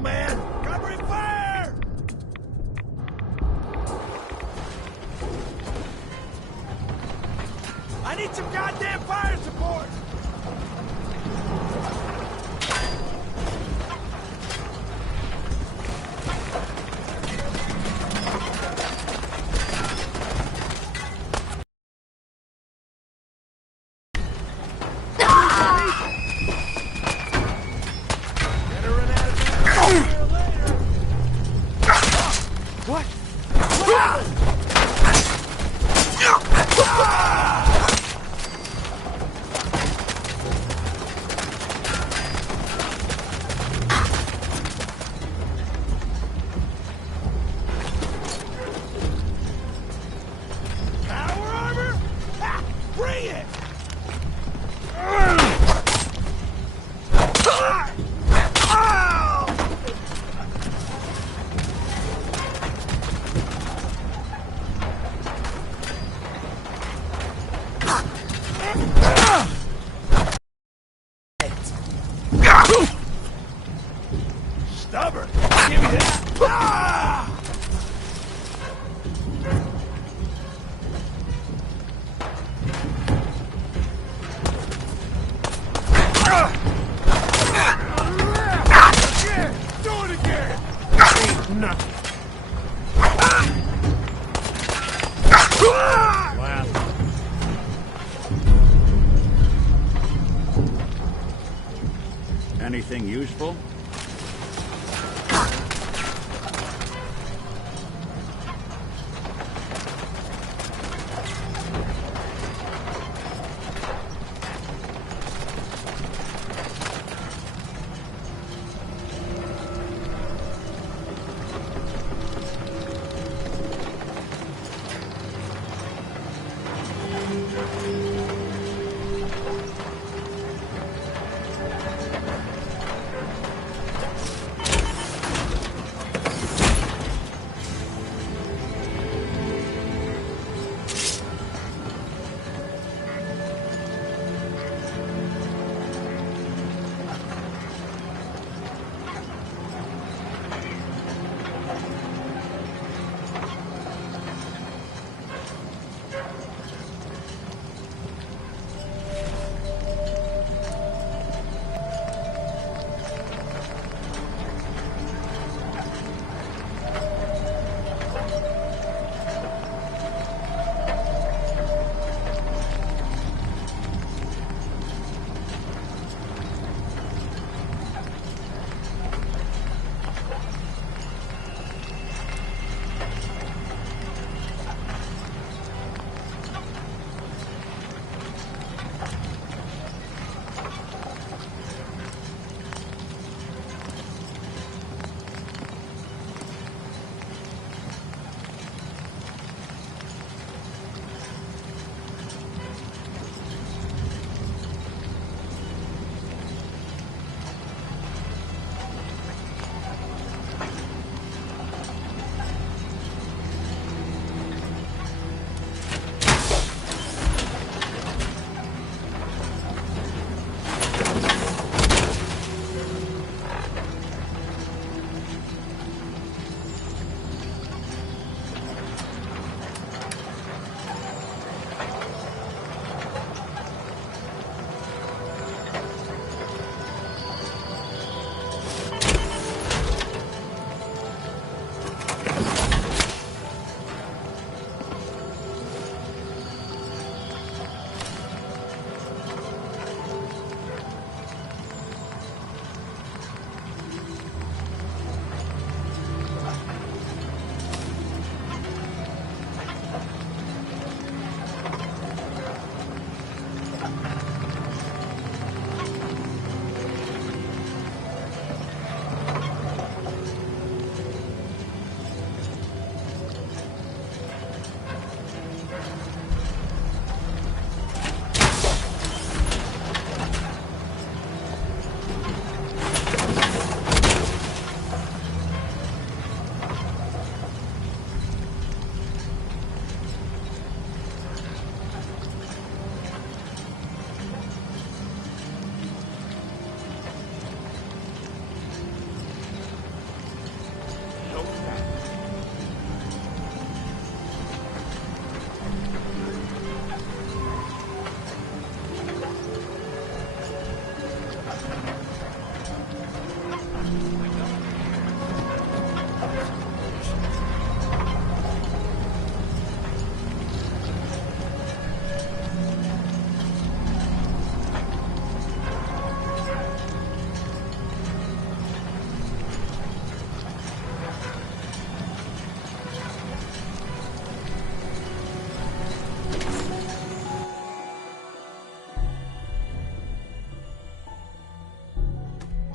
man! Covering fire! I need some goddamn fire support! What? Power armor? Ha! Bring it! Stubborn! Give me that! Ah! Again! Do it again! Ain't nothing. Wow. Anything useful?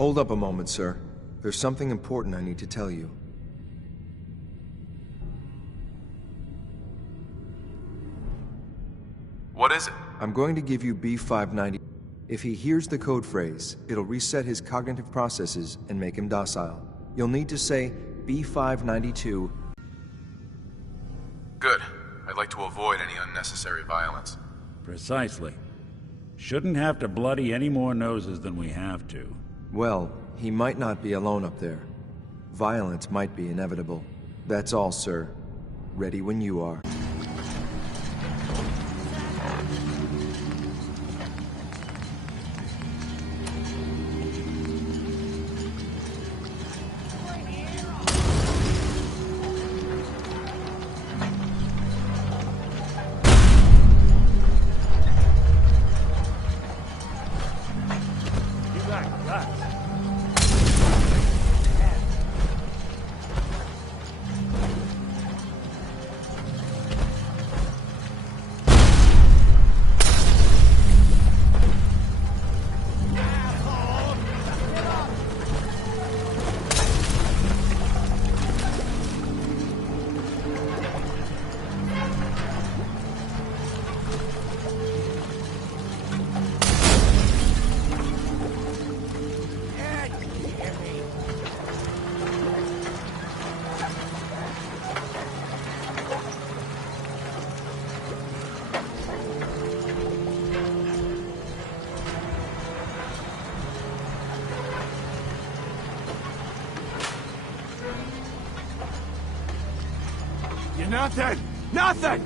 Hold up a moment, sir. There's something important I need to tell you. What is it? I'm going to give you B590. If he hears the code phrase, it'll reset his cognitive processes and make him docile. You'll need to say B592. Good. I'd like to avoid any unnecessary violence. Precisely. Shouldn't have to bloody any more noses than we have to. Well, he might not be alone up there. Violence might be inevitable. That's all, sir. Ready when you are. Nothing! Nothing!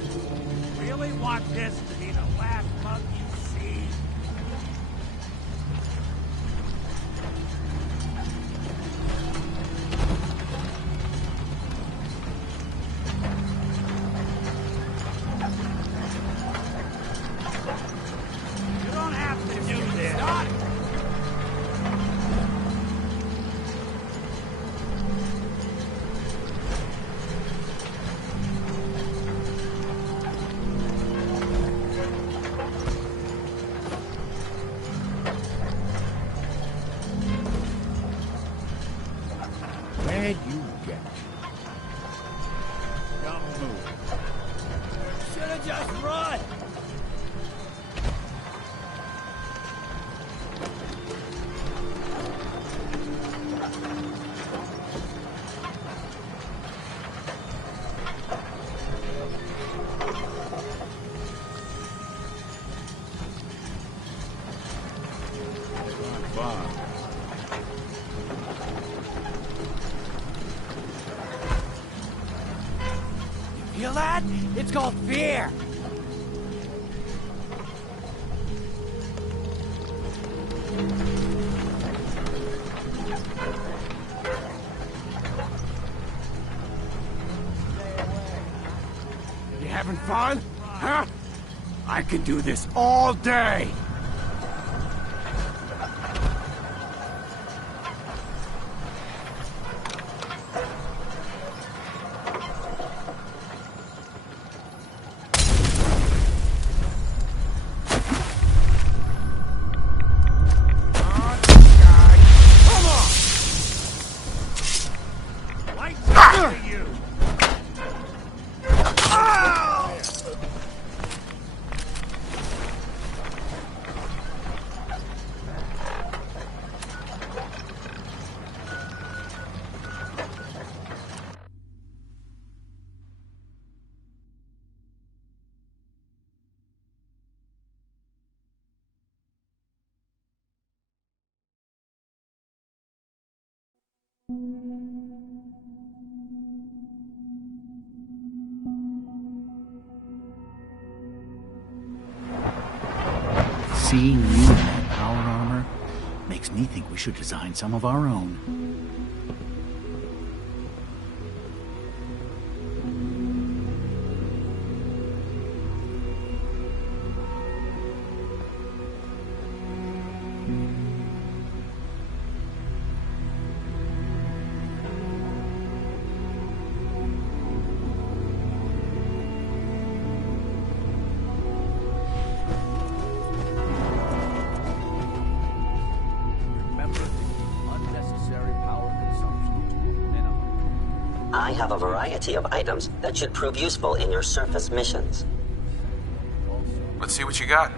Really want this to be the last mug you see? You don't have to do this. Stop! Where'd you get? Don't move. Should've just run! Bob. Feel that? It's called fear! You having fun? Huh? I could do this all day! Seeing you in that power armor makes me think we should design some of our own. Remember to keep I have a variety of items that should prove useful in your surface missions. Let's see what you got.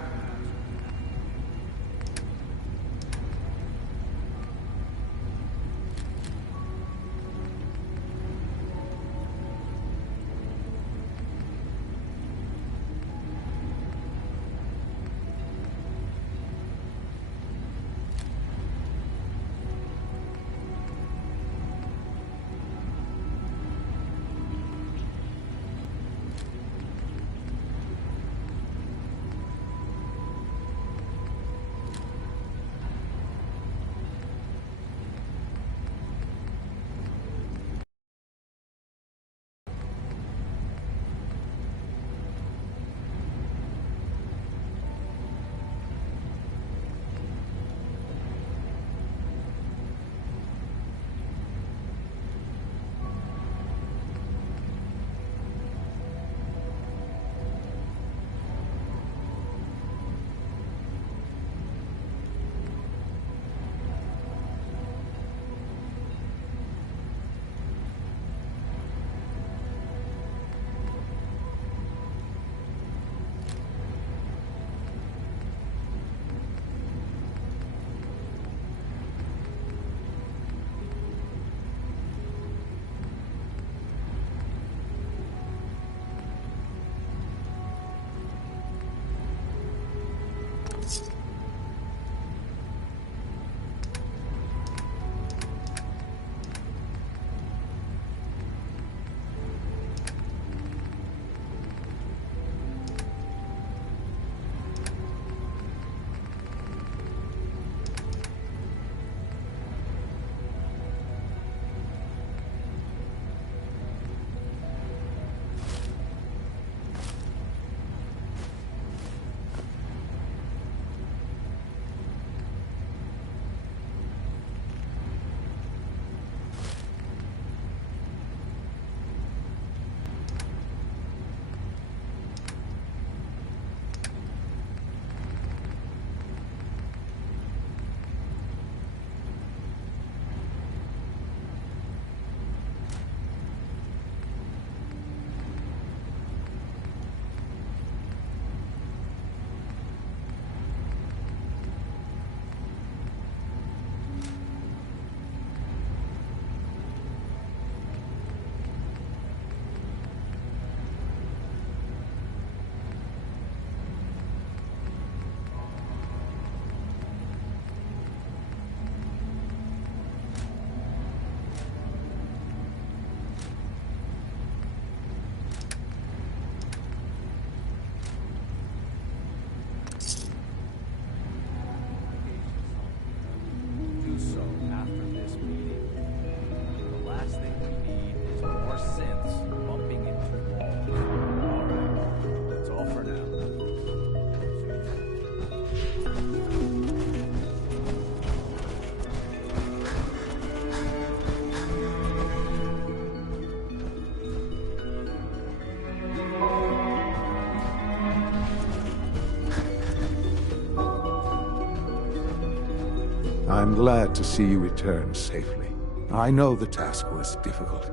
I'm glad to see you return safely. I know the task was difficult,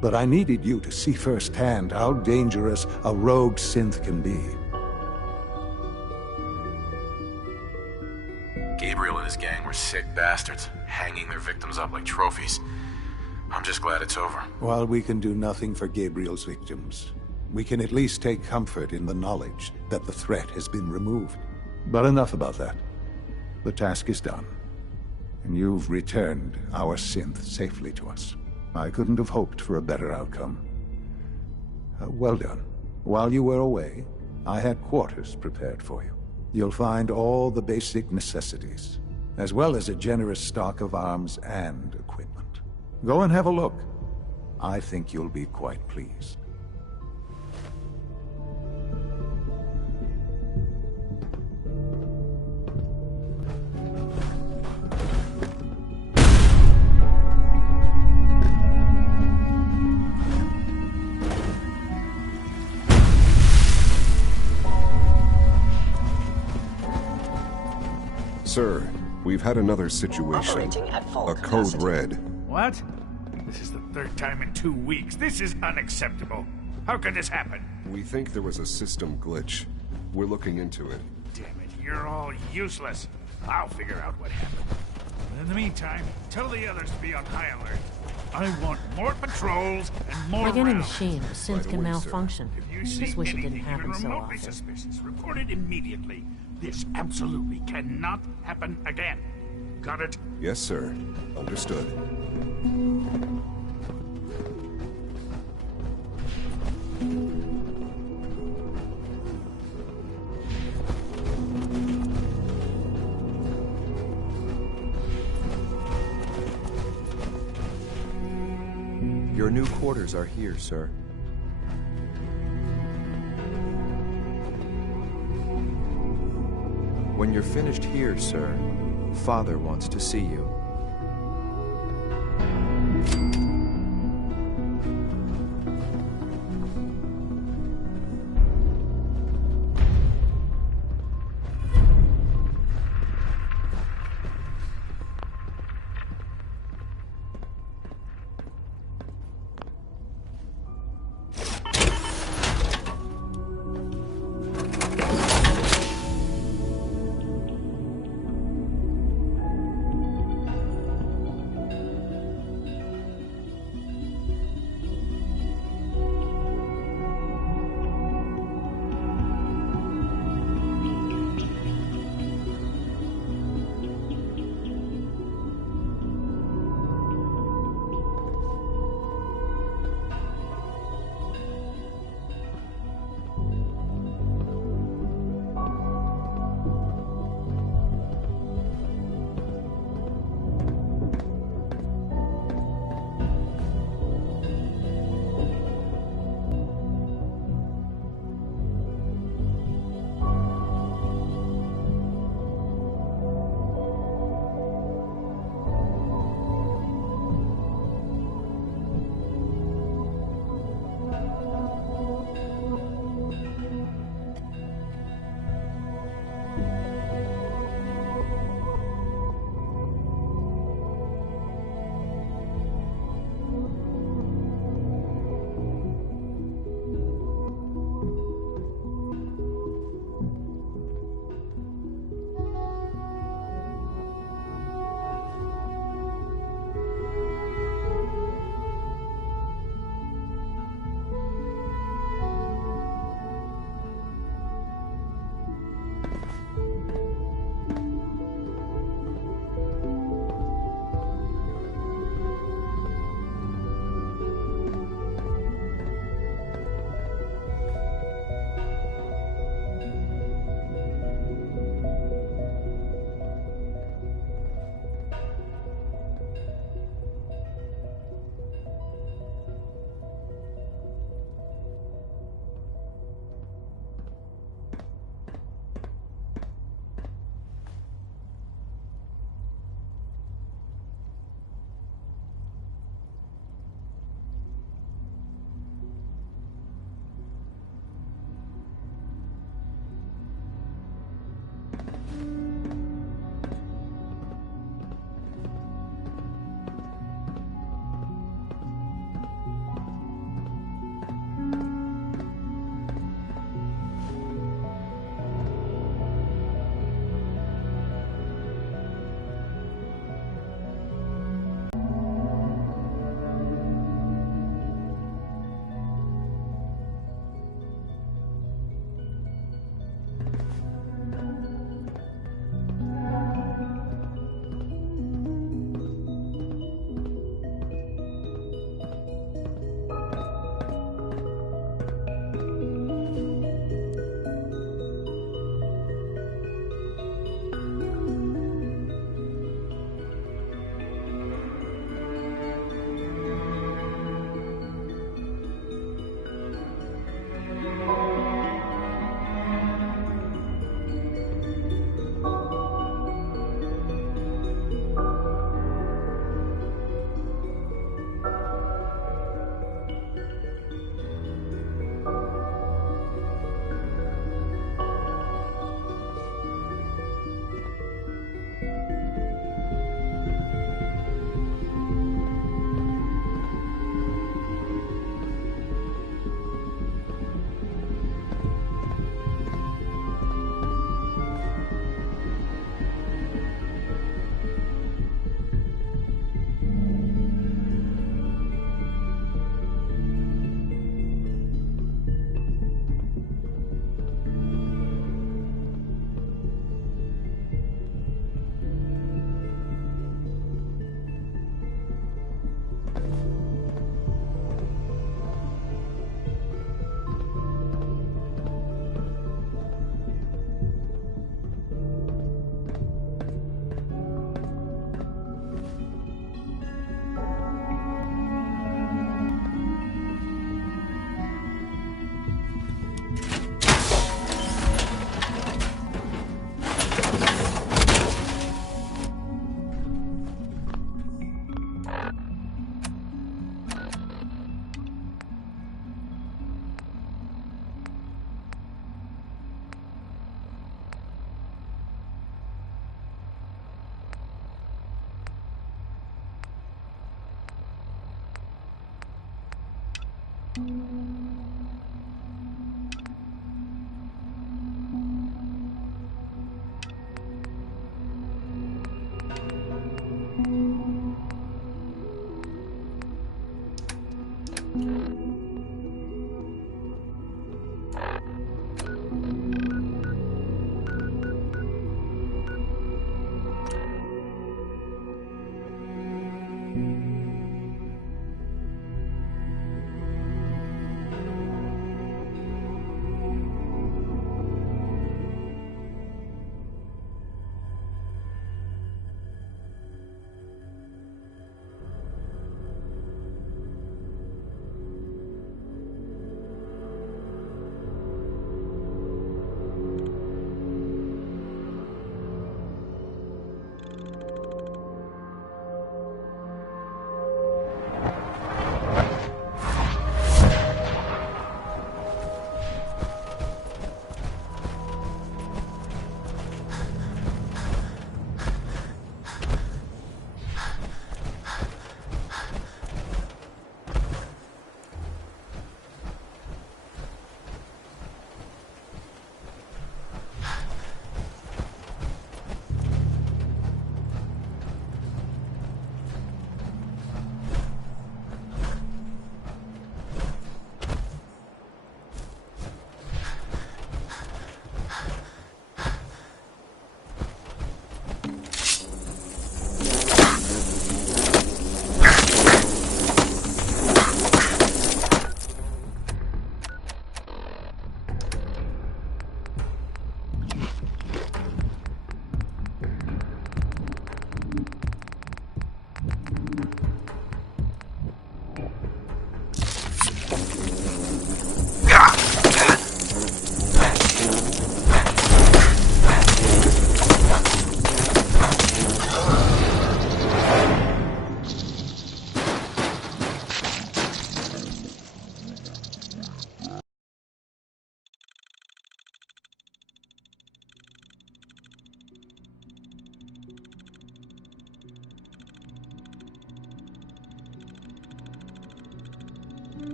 but I needed you to see firsthand how dangerous a rogue synth can be. Gabriel and his gang were sick bastards, hanging their victims up like trophies. I'm just glad it's over. While we can do nothing for Gabriel's victims, we can at least take comfort in the knowledge that the threat has been removed. But enough about that. The task is done, and you've returned our synth safely to us. I couldn't have hoped for a better outcome. Well done. While you were away, I had quarters prepared for you. You'll find all the basic necessities, as well as a generous stock of arms and equipment. Go and have a look. I think you'll be quite pleased. Sir, we've had another situation. Operating at full A capacity. code red. What? This is the third time in 2 weeks. This is unacceptable. How could this happen? We think there was a system glitch. We're looking into it. Damn it, you're all useless. I'll figure out what happened. In the meantime, tell the others to be on high alert. I want more patrols and more Like any rounds. machine, the synth Right can away, sir. malfunction. If you Just see wish it anything didn't happen even so remotely often. suspicious, report it immediately. This absolutely cannot happen again. Got it? Yes, sir. Understood. Your new quarters are here, sir. When you're finished here, sir, Father wants to see you.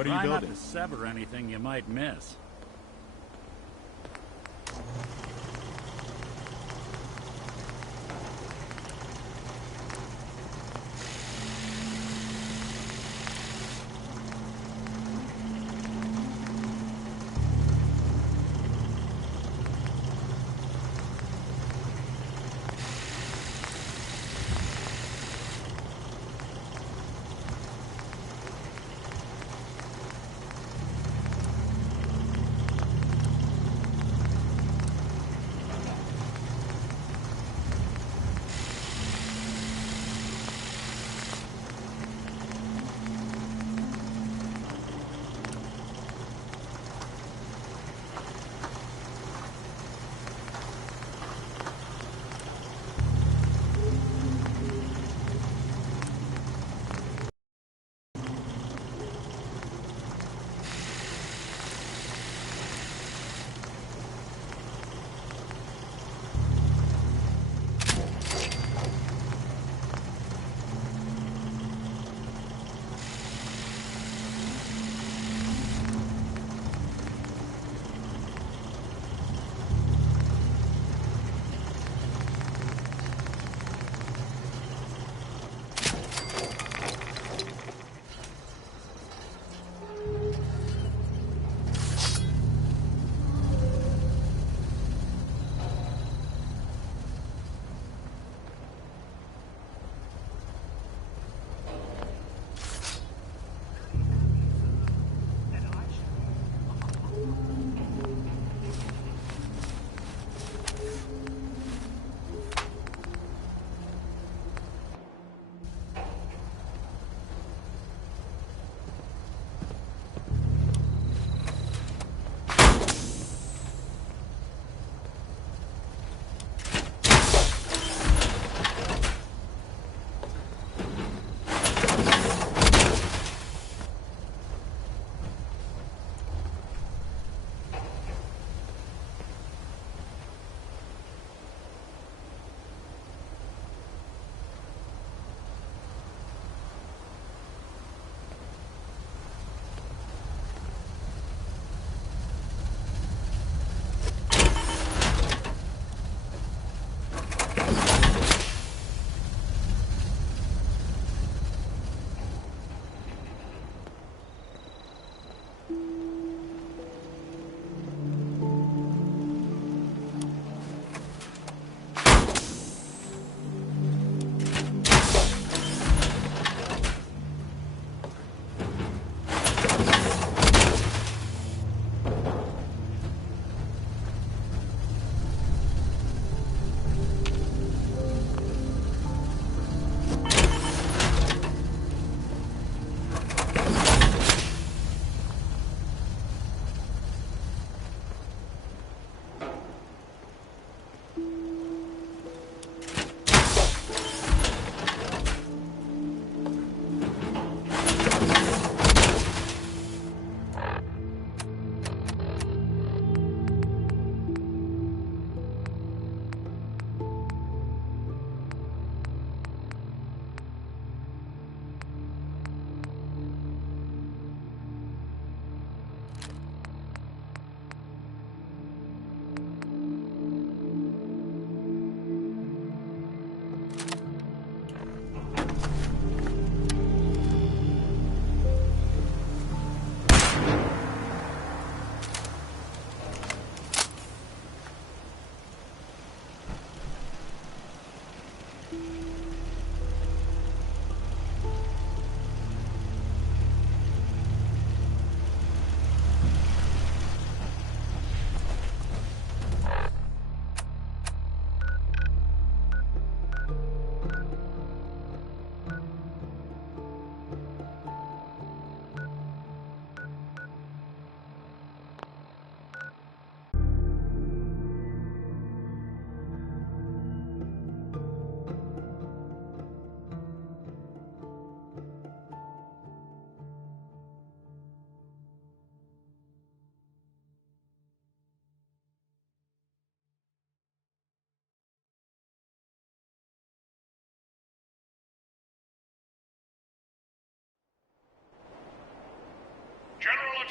What are Try you not building? to sever anything you might miss.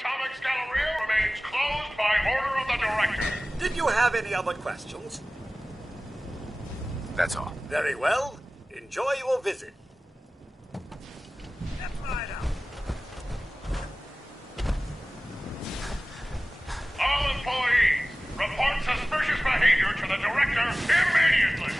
Atomics Galleria remains closed by order of the director. Did you have any other questions? That's all. Very well. Enjoy your visit. Let's ride out. All employees, report suspicious behavior to the director immediately.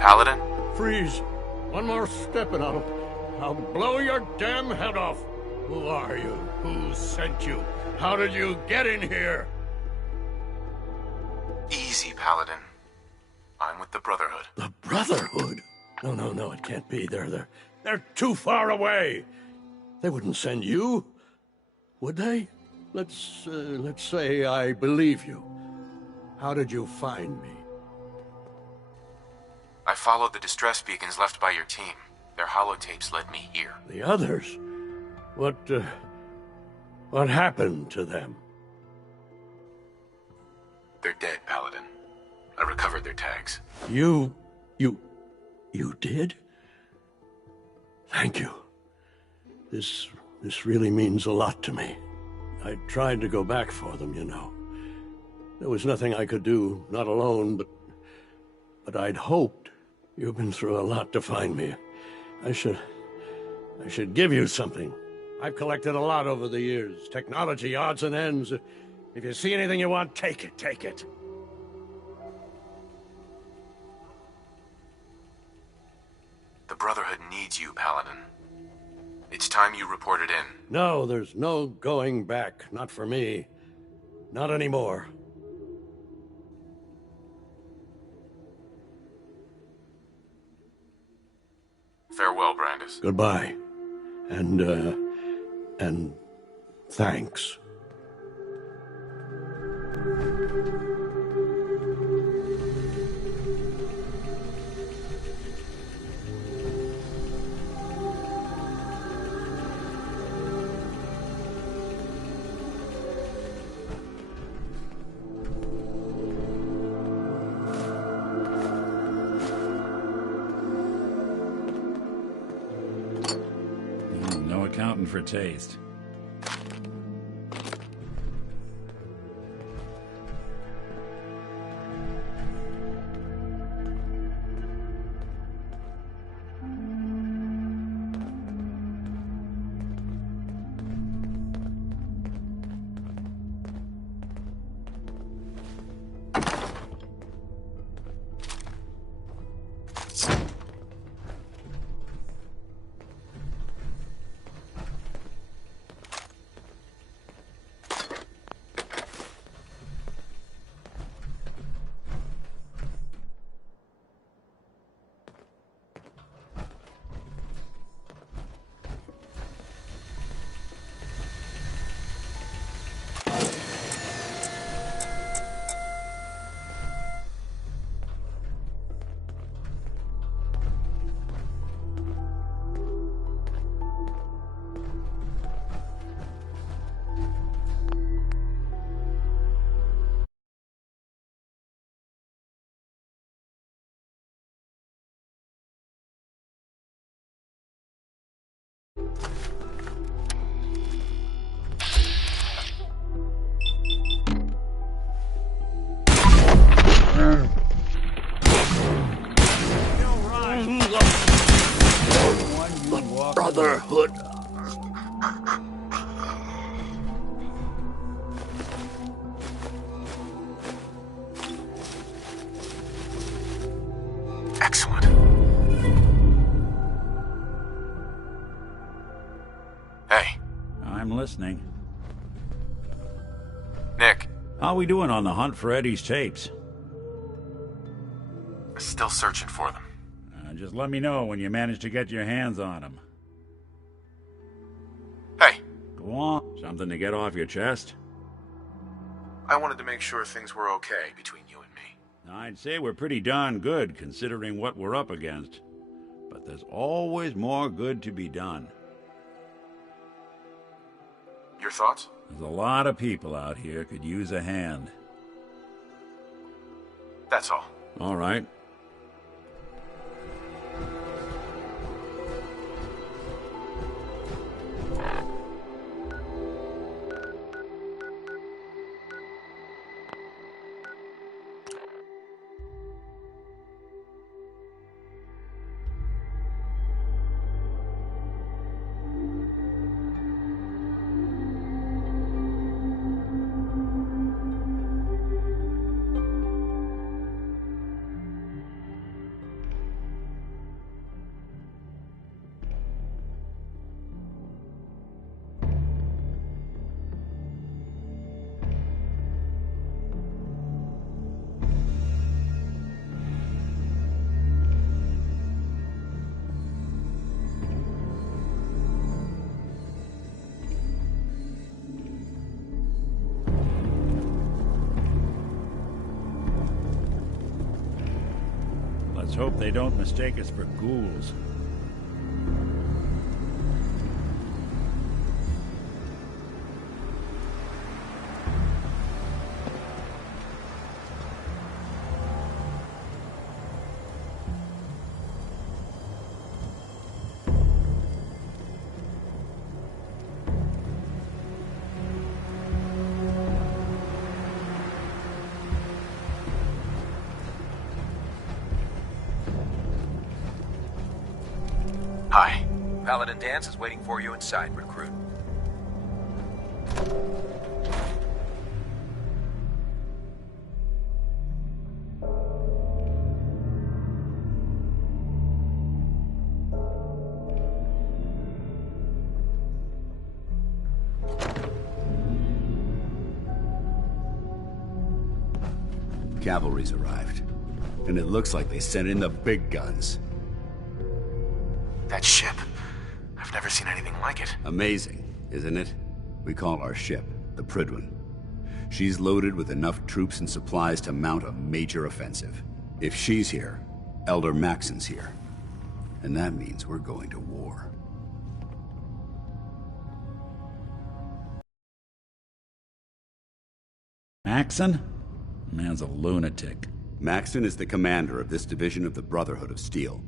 Paladin? Freeze. One more step and I'll blow your damn head off. Who are you? Who sent you? How did you get in here? Easy, Paladin. I'm with the Brotherhood. The Brotherhood? No, it can't be. They're too far away. They wouldn't send you, would they? Let's say I believe you. How did you find me? I followed the distress beacons left by your team. Their holotapes led me here. The others? What happened to them? They're dead, Paladin. I recovered their tags. You did? Thank you. This really means a lot to me. I tried to go back for them, you know. There was nothing I could do, not alone, but I'd hoped. You've been through a lot to find me. I should give you something. I've collected a lot over the years. Technology, odds and ends. If you see anything you want, take it. The Brotherhood needs you, Paladin. It's time you reported in. No, there's no going back. Not for me. Not anymore. Farewell, Brandis. Goodbye. And thanks. No accounting for taste. listening. Nick, How we doing on the hunt for Eddie's tapes? still searching for them. Just let me know when you manage to get your hands on them. Hey, Go on. Something to get off your chest? I wanted to make sure things were okay between you and me. I'd say we're pretty darn good considering what we're up against. But there's always more good to be done. Your thoughts? There's a lot of people out here could use a hand. That's all. All right. Let's hope they don't mistake us for ghouls. Hi. Paladin Danse is waiting for you inside, recruit. Cavalry's arrived. And it looks like they sent in the big guns. That ship. I've never seen anything like it. Amazing, isn't it? We call our ship the Prydwen. She's loaded with enough troops and supplies to mount a major offensive. If she's here, Elder Maxon's here. And that means we're going to war. Maxon? Man's a lunatic. Maxon is the commander of this division of the Brotherhood of Steel.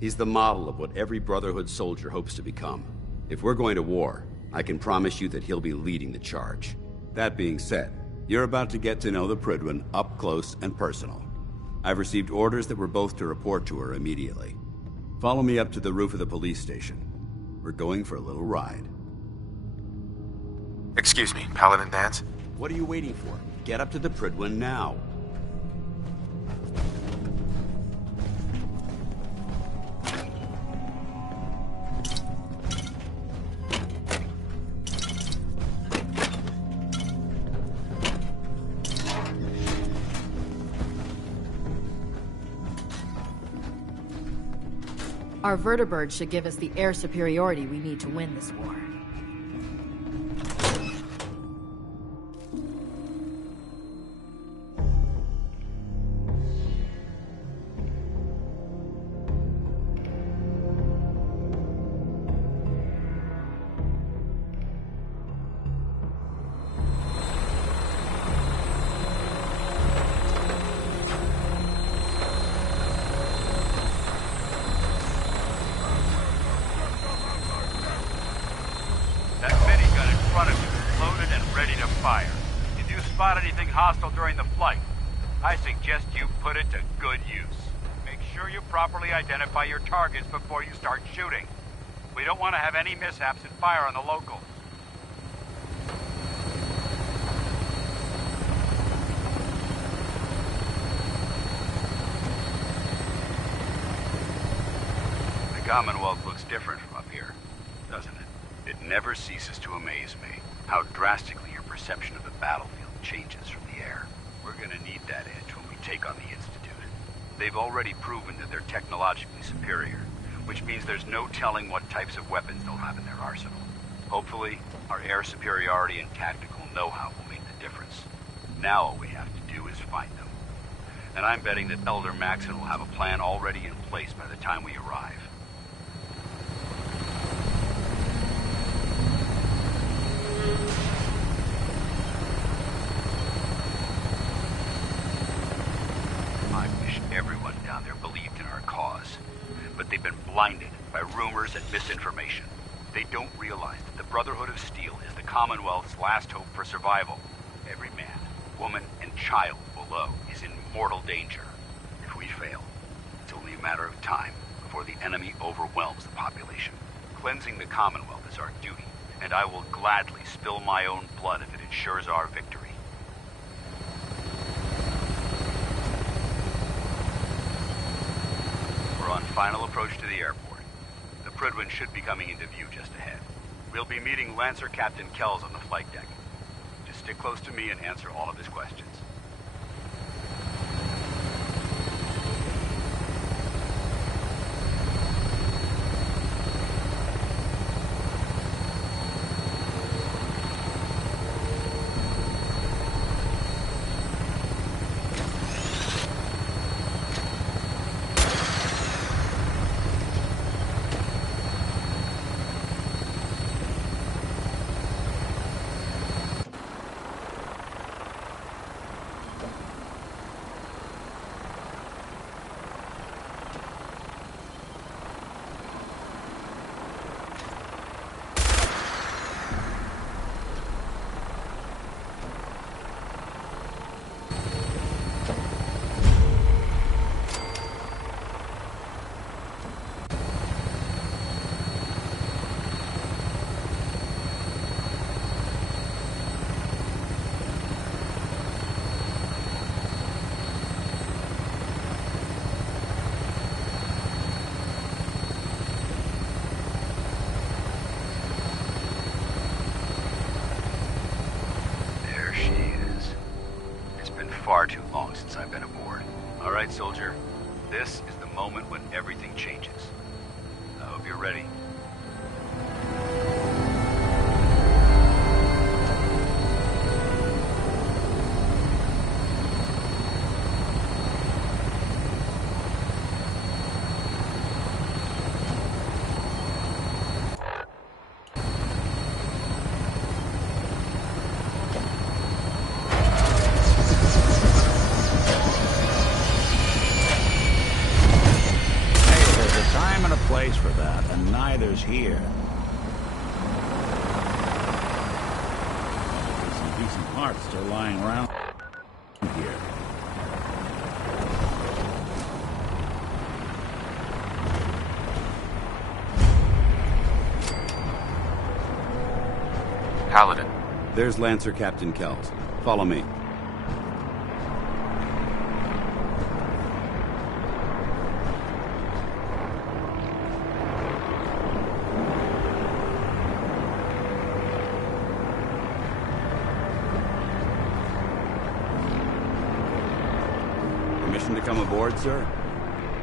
He's the model of what every Brotherhood soldier hopes to become. If we're going to war, I can promise you that he'll be leading the charge. That being said, you're about to get to know the Prydwen up close and personal. I've received orders that we're both to report to her immediately. Follow me up to the roof of the police station. We're going for a little ride. Excuse me, Paladin Danse? What are you waiting for? Get up to the Prydwen now. Our vertibird should give us the air superiority we need to win this war. Hostile during the flight. I suggest you put it to good use. Make sure you properly identify your targets before you start shooting. We don't want to have any mishaps and fire on the locals. The Commonwealth looks different from up here, doesn't it? It never ceases to amaze me how drastically your perception of the battlefield changes from the air. We're gonna need that edge when we take on the Institute. They've already proven that they're technologically superior, which means there's no telling what types of weapons they'll have in their arsenal. Hopefully, our air superiority and tactical know-how will make the difference. Now all we have to do is find them. And I'm betting that Elder Maxon will have a plan already in place by the time we arrive. I wish everyone down there believed in our cause. But they've been blinded by rumors and misinformation. They don't realize that the Brotherhood of Steel is the Commonwealth's last hope for survival. Every man, woman, and child below is in mortal danger. If we fail, it's only a matter of time before the enemy overwhelms the population. Cleansing the Commonwealth is our duty, and I will gladly spill my own blood if it ensures our victory. We're on final approach to the airport. The Prydwen should be coming into view just ahead. We'll be meeting Lancer Captain Kells on the flight deck. Just stick close to me and answer all of his questions. Far too long since I've been aboard. All right, soldier. This is the moment when everything changes. I hope you're ready. Here. There's some decent parts still lying around here. Paladin. There's Lancer Captain Kells. Follow me. Permission to come aboard, sir?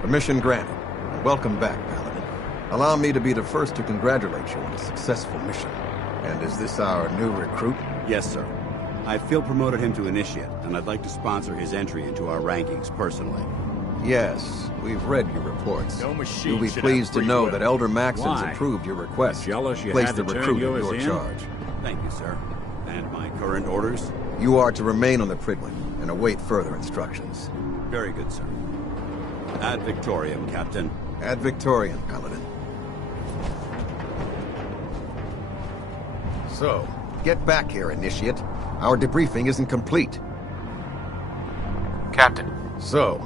Permission granted. Welcome back, Paladin. Allow me to be the first to congratulate you on a successful mission. And is this our new recruit? Yes, sir. I field promoted him to Initiate, and I'd like to sponsor his entry into our rankings personally. Yes, we've read your reports. No machine. You'll be pleased to know that Elder Maxon's approved your request. Jealous you Place had the to turn recruit in yours your in? charge. Thank you, sir. And my current orders? You are to remain on the Prydwen and await further instructions. Very good, sir. Ad Victoriam, Captain. Ad Victoriam, Paladin. So, get back here, Initiate. Our debriefing isn't complete. Captain. So,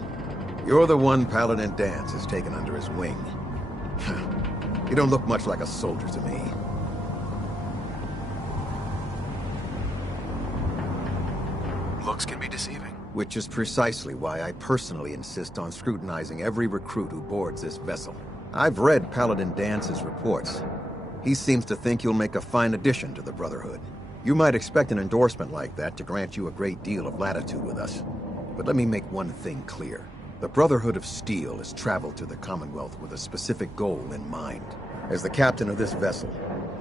you're the one Paladin Danse has taken under his wing. You don't look much like a soldier to me. Looks can be deceiving. Which is precisely why I personally insist on scrutinizing every recruit who boards this vessel. I've read Paladin Dance's reports. He seems to think you'll make a fine addition to the Brotherhood. You might expect an endorsement like that to grant you a great deal of latitude with us. But let me make one thing clear. The Brotherhood of Steel has traveled to the Commonwealth with a specific goal in mind. As the captain of this vessel,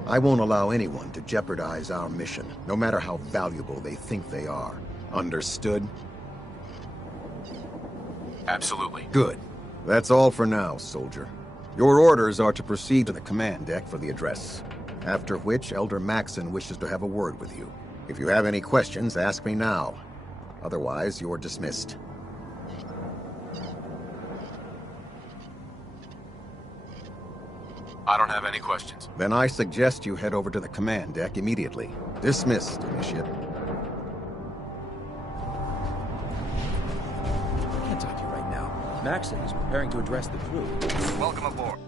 I won't allow anyone to jeopardize our mission, no matter how valuable they think they are. Understood? Absolutely. Good. That's all for now, soldier. Your orders are to proceed to the command deck for the address. After which, Elder Maxson wishes to have a word with you. If you have any questions, ask me now. Otherwise, you're dismissed. I don't have any questions. Then I suggest you head over to the command deck immediately. Dismissed, Initiate. I can't talk to you right now. Maxson is preparing to address the crew. Welcome aboard.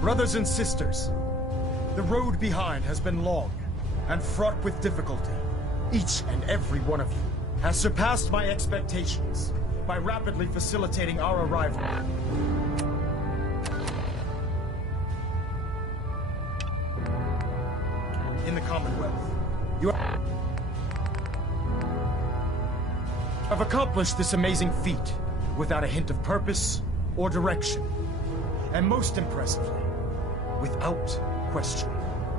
Brothers and sisters, the road behind has been long and fraught with difficulty. Each and every one of you has surpassed my expectations by rapidly facilitating our arrival. In the Commonwealth, you have accomplished this amazing feat without a hint of purpose or direction. And most impressively, without question.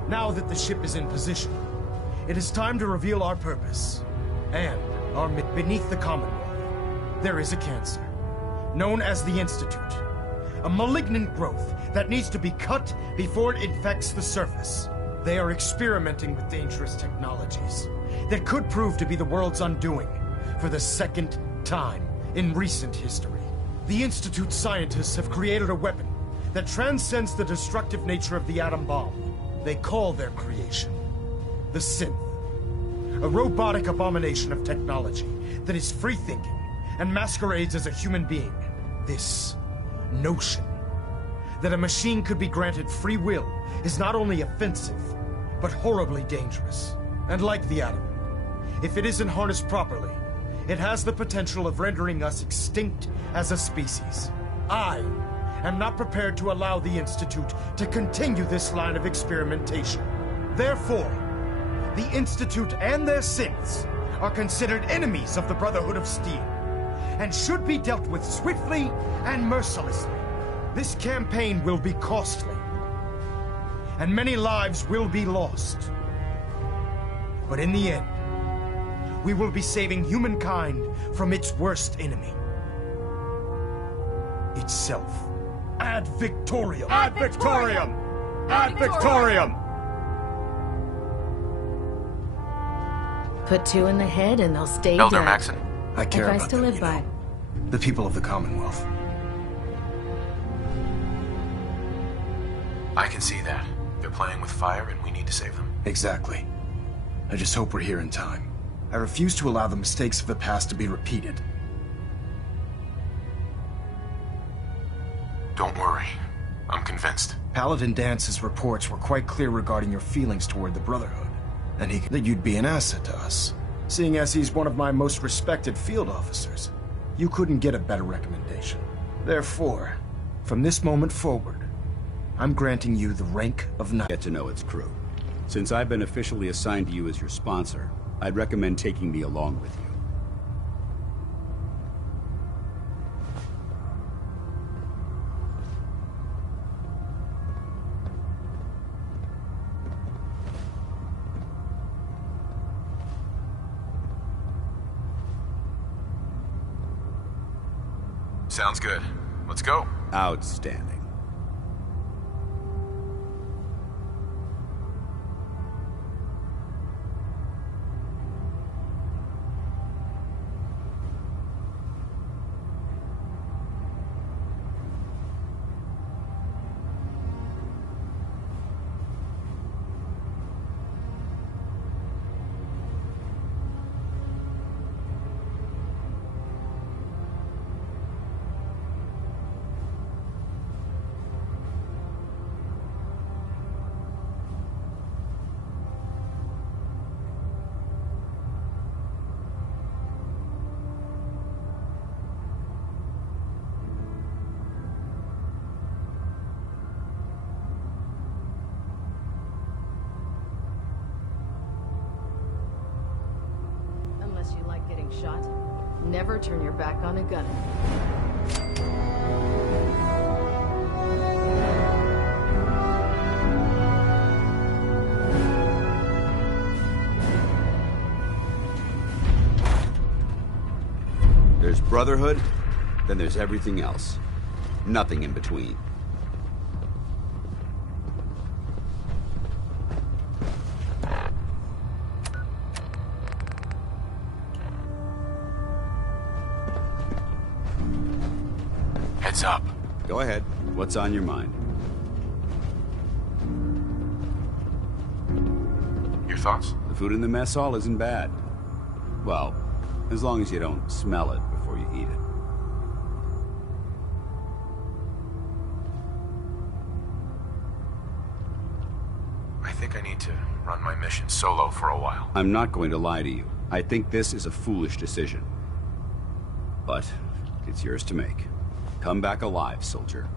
Now that the ship is in position, it is time to reveal our purpose. And beneath the Commonwealth, there is a cancer, known as the Institute. A malignant growth that needs to be cut before it infects the surface. They are experimenting with dangerous technologies that could prove to be the world's undoing for the second time in recent history. The Institute scientists have created a weapon that transcends the destructive nature of the atom bomb. They call their creation the Synth. A robotic abomination of technology that is free-thinking and masquerades as a human being. This notion that a machine could be granted free will is not only offensive, but horribly dangerous. And like the atom, if it isn't harnessed properly, it has the potential of rendering us extinct as a species. I am not prepared to allow the Institute to continue this line of experimentation. Therefore, the Institute and their synths are considered enemies of the Brotherhood of Steel, and should be dealt with swiftly and mercilessly. This campaign will be costly, and many lives will be lost. But in the end, we will be saving humankind from its worst enemy. Itself. Ad Victoriam! Ad Victoriam! Ad Victoriam! Put two in the head and they'll stay Elder dead. Maxson. I care Advice about to them, live you by. know. The people of the Commonwealth. I can see that. They're playing with fire and we need to save them. Exactly. I just hope we're here in time. I refuse to allow the mistakes of the past to be repeated. Don't worry. I'm convinced. Paladin Dance's reports were quite clear regarding your feelings toward the Brotherhood, and that you'd be an asset to us. Seeing as he's one of my most respected field officers, you couldn't get a better recommendation. Therefore, from this moment forward, I'm granting you the rank of Knight. Get to know its crew. Since I've been officially assigned to you as your sponsor, I'd recommend taking me along with you. Sounds good. Let's go. Outstanding. Unless you like getting shot, never turn your back on a gunner. There's Brotherhood, then there's everything else. Nothing in between. Heads up. Go ahead. What's on your mind? Your thoughts? The food in the mess hall isn't bad. Well, as long as you don't smell it before you eat it. I think I need to run my mission solo for a while. I'm not going to lie to you. I think this is a foolish decision. But it's yours to make. Come back alive, soldier.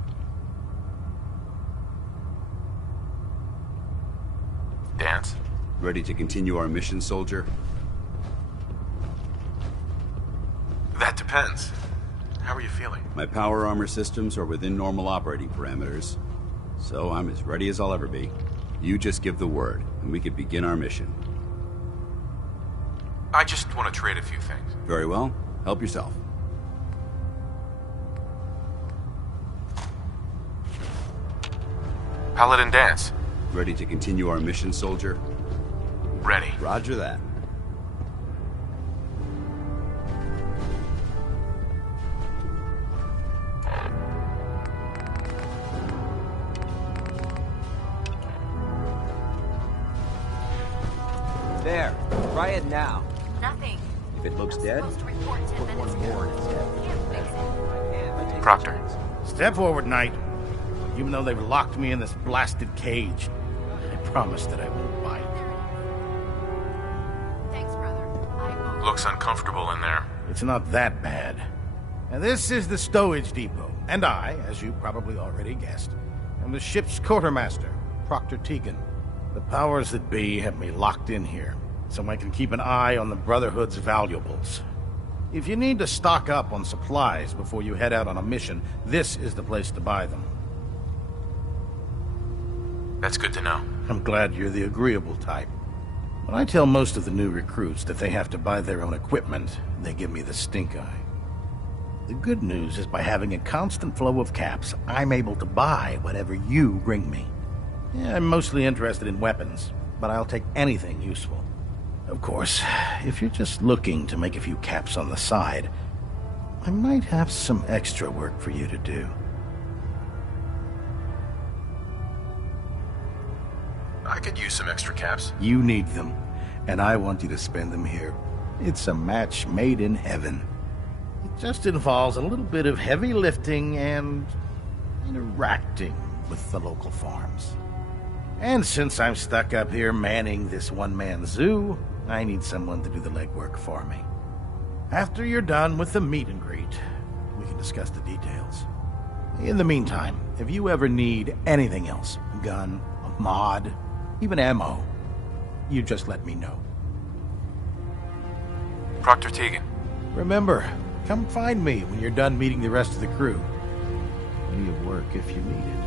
Dance? Ready to continue our mission, soldier? That depends. How are you feeling? My power armor systems are within normal operating parameters, so I'm as ready as I'll ever be. You just give the word, and we can begin our mission. I just want to trade a few things. Very well. Help yourself. Paladin Dance. Ready to continue our mission, soldier? Ready. Roger that. There. Try it now. Nothing. If it looks dead, put one more in its head. Proctor. Step forward, Knight. Even though they've locked me in this blasted cage, I promise that I won't bite. Thanks, brother. Looks uncomfortable in there. It's not that bad. Now, this is the stowage depot, and I, as you probably already guessed, am the ship's quartermaster, Proctor Tegan. The powers that be have me locked in here, so I can keep an eye on the Brotherhood's valuables. If you need to stock up on supplies before you head out on a mission, this is the place to buy them. That's good to know. I'm glad you're the agreeable type. When I tell most of the new recruits that they have to buy their own equipment, they give me the stink eye. The good news is by having a constant flow of caps, I'm able to buy whatever you bring me. Yeah, I'm mostly interested in weapons, but I'll take anything useful. Of course, if you're just looking to make a few caps on the side, I might have some extra work for you to do. I could use some extra caps. You need them, and I want you to spend them here. It's a match made in heaven. It just involves a little bit of heavy lifting and interacting with the local farms. And since I'm stuck up here manning this one-man zoo, I need someone to do the legwork for me. After you're done with the meet and greet, we can discuss the details. In the meantime, if you ever need anything else, a gun, a mod, even ammo, you just let me know. Proctor Tegan. Remember, come find me when you're done meeting the rest of the crew. Plenty of work if you need it.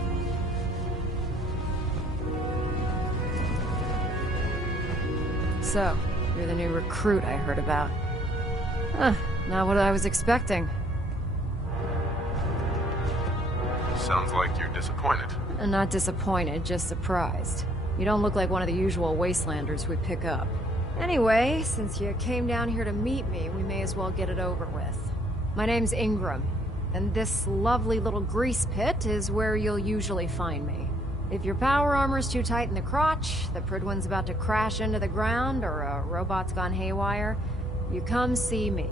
So, you're the new recruit I heard about. Huh, not what I was expecting. Sounds like you're disappointed. I'm not disappointed, just surprised. You don't look like one of the usual wastelanders we pick up. Anyway, since you came down here to meet me, we may as well get it over with. My name's Ingram, and this lovely little grease pit is where you'll usually find me. If your power armor's too tight in the crotch, the Pridwin's about to crash into the ground, or a robot's gone haywire, you come see me.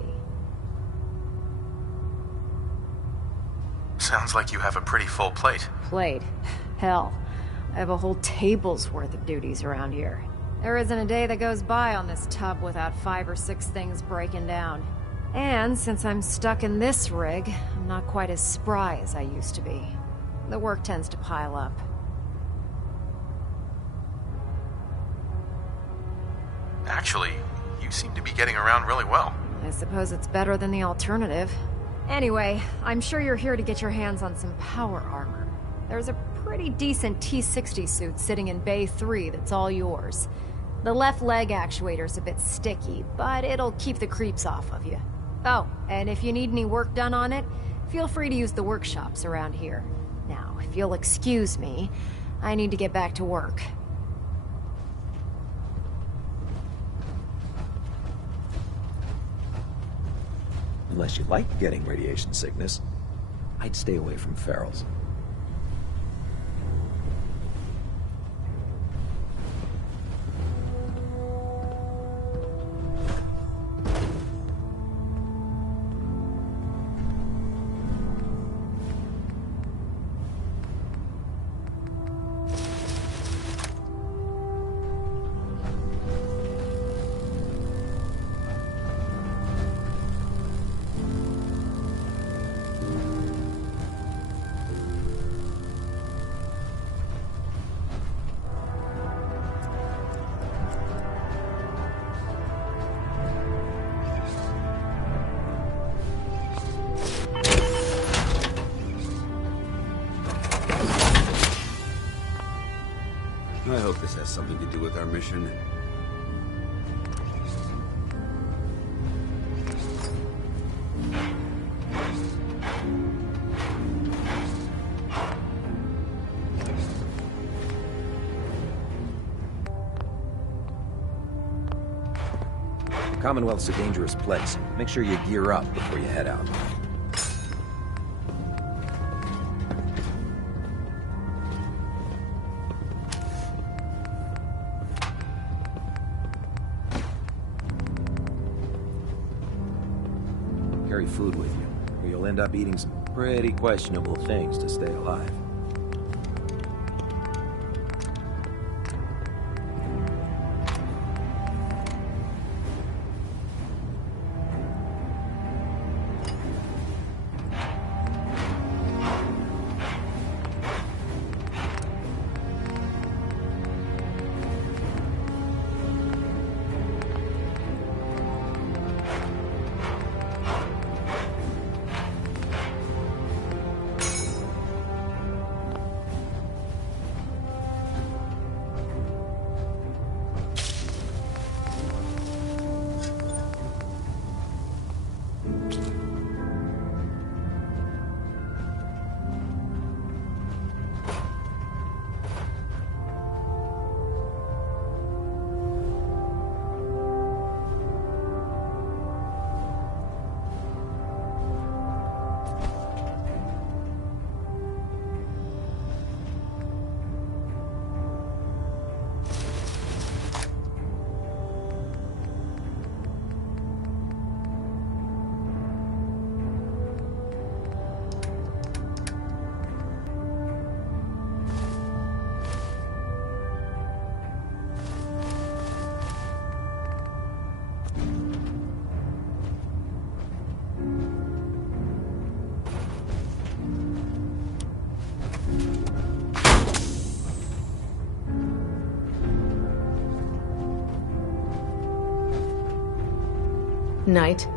Sounds like you have a pretty full plate. Plate? Hell, I have a whole table's worth of duties around here. There isn't a day that goes by on this tub without 5 or 6 things breaking down. And since I'm stuck in this rig, I'm not quite as spry as I used to be. The work tends to pile up. Actually, you You seem to be getting around really well. I suppose it's better than the alternative. Anyway, I'm sure you're here to get your hands on some power armor. There's a pretty decent T-60 suit sitting in Bay 3 that's all yours. The left leg actuator's a bit sticky, but it'll keep the creeps off of you. Oh, and if you need any work done on it, feel free to use the workshops around here. Now, if you'll excuse me, I need to get back to work. Unless you like getting radiation sickness, I'd stay away from ferals. I hope this has something to do with our mission. The Commonwealth's a dangerous place. Make sure you gear up before you head out. Carry food with you, or you'll end up eating some pretty questionable things to stay alive. Knight.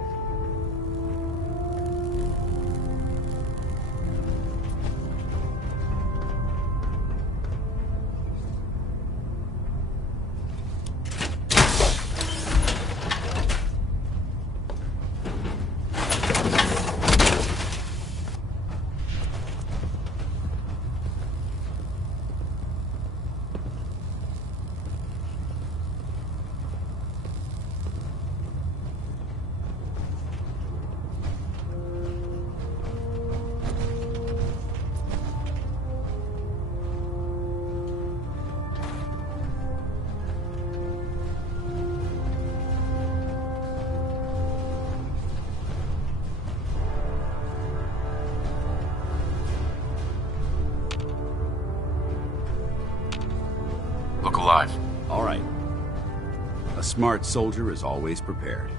Look alive. All right. A smart soldier is always prepared.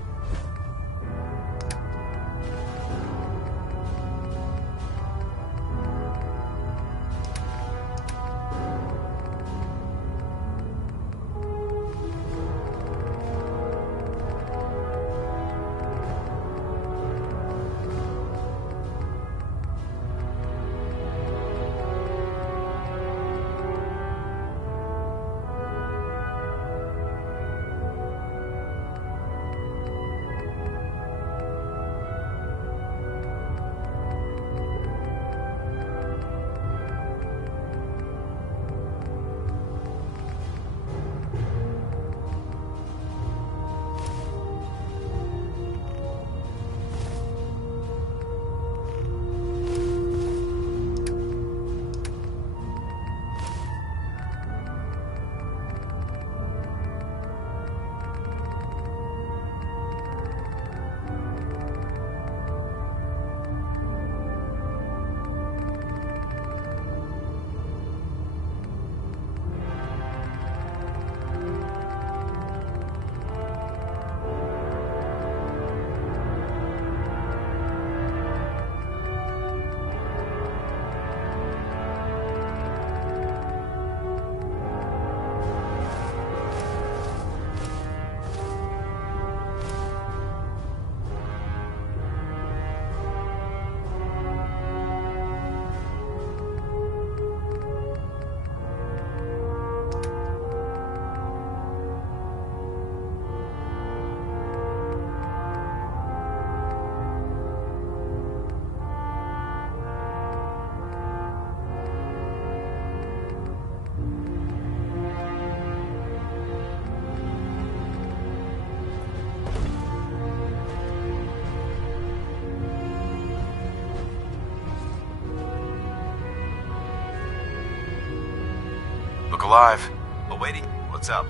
alive. Awaiting. What's up?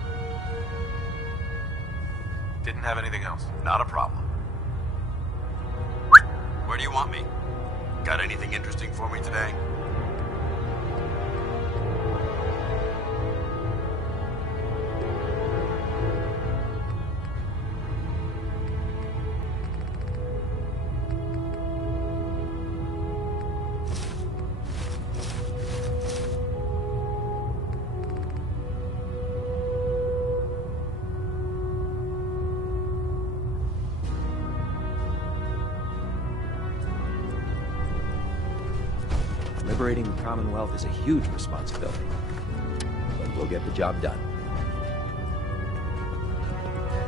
Didn't have anything else. Not a problem. Where do you want me? Got anything interesting for me today? Liberating the Commonwealth is a huge responsibility, but we'll get the job done.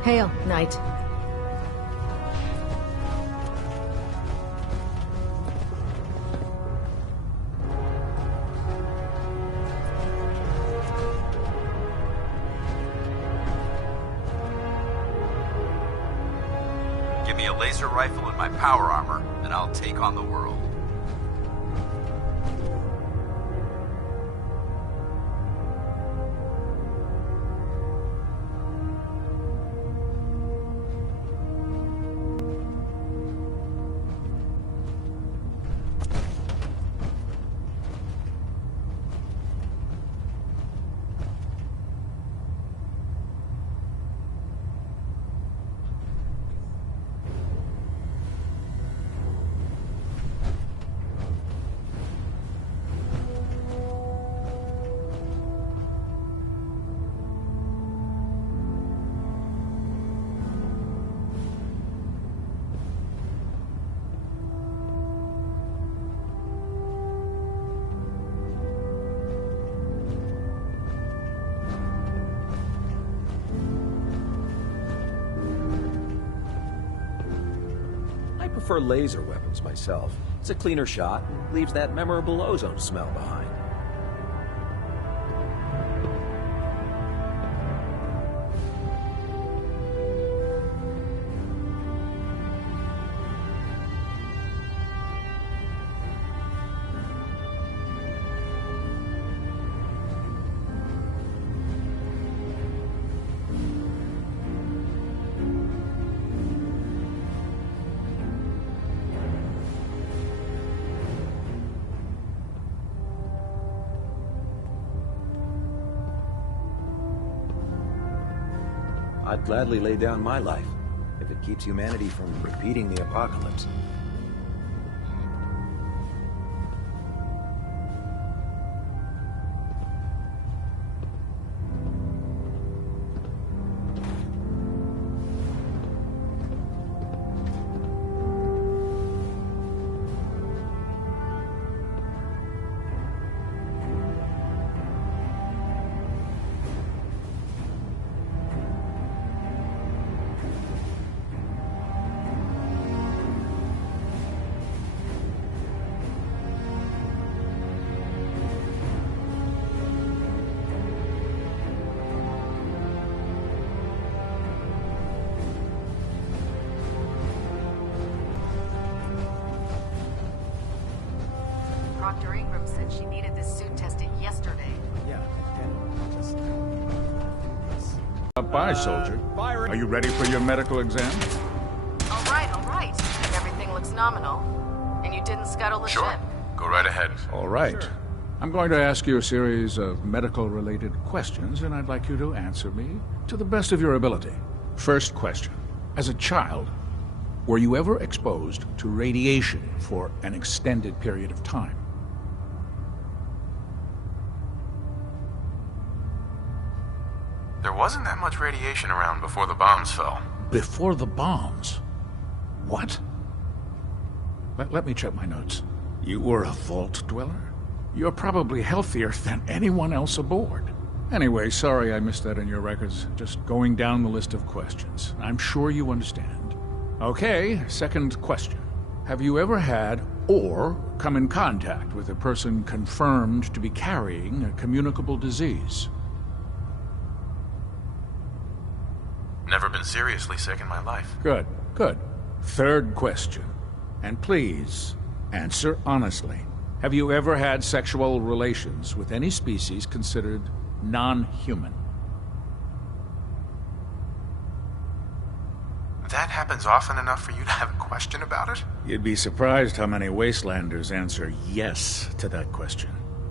Hail, Knight. Give me a laser rifle and my power armor, and I'll take on the world. I prefer laser weapons myself. It's a cleaner shot and leaves that memorable ozone smell behind. I'd gladly lay down my life if it keeps humanity from repeating the apocalypse. Dr. Ingram said she needed this suit tested yesterday. Yeah, Up by, soldier. Are you ready for your medical exam? All right. Everything looks nominal. And you didn't scuttle the ship. Go right ahead. All right. I'm going to ask you a series of medical-related questions, and I'd like you to answer me to the best of your ability. First question. As a child, were you ever exposed to radiation for an extended period of time? There wasn't that much radiation around before the bombs fell. Before the bombs? What? Let me check my notes. You were a vault dweller? You're probably healthier than anyone else aboard. Anyway, sorry I missed that in your records. Just going down the list of questions. I'm sure you understand. Okay, second question. Have you ever had or come in contact with a person confirmed to be carrying a communicable disease? Never been seriously sick in my life. Good. Third question. And please, answer honestly. Have you ever had sexual relations with any species considered non-human. That happens often enough for you to have a question about it? You'd be surprised how many Wastelanders answer yes to that question.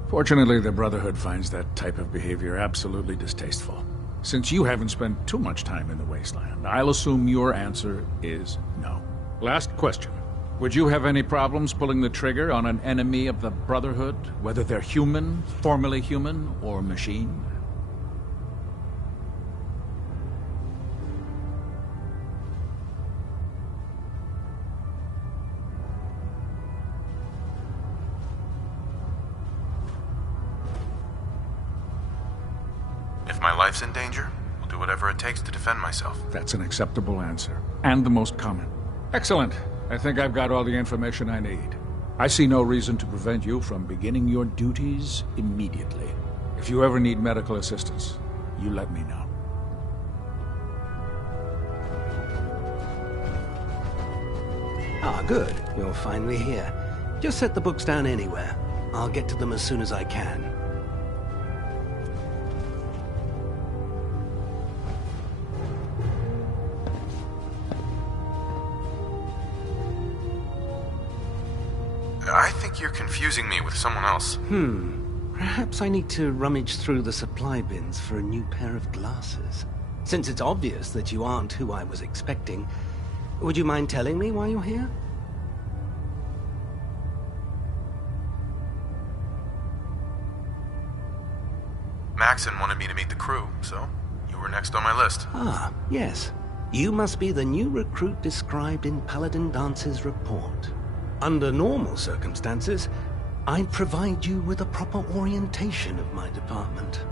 Fortunately, the Brotherhood finds that type of behavior absolutely distasteful. Since you haven't spent too much time in the Wasteland, I'll assume your answer is no. Last question. Would you have any problems pulling the trigger on an enemy of the Brotherhood, whether they're human, formerly human, or machine? If my life's in danger, I'll do whatever it takes to defend myself. That's an acceptable answer, and the most common. Excellent. I think I've got all the information I need. I see no reason to prevent you from beginning your duties immediately. If you ever need medical assistance, you let me know. Ah, good. You're finally here. Just set the books down anywhere. I'll get to them as soon as I can. I think you're confusing me with someone else. Perhaps I need to rummage through the supply bins for a new pair of glasses. Since it's obvious that you aren't who I was expecting, would you mind telling me why you're here? Maxon wanted me to meet the crew, so you were next on my list. Ah, yes. You must be the new recruit described in Paladin Dance's report. Under normal circumstances, I'd provide you with a proper orientation of my department.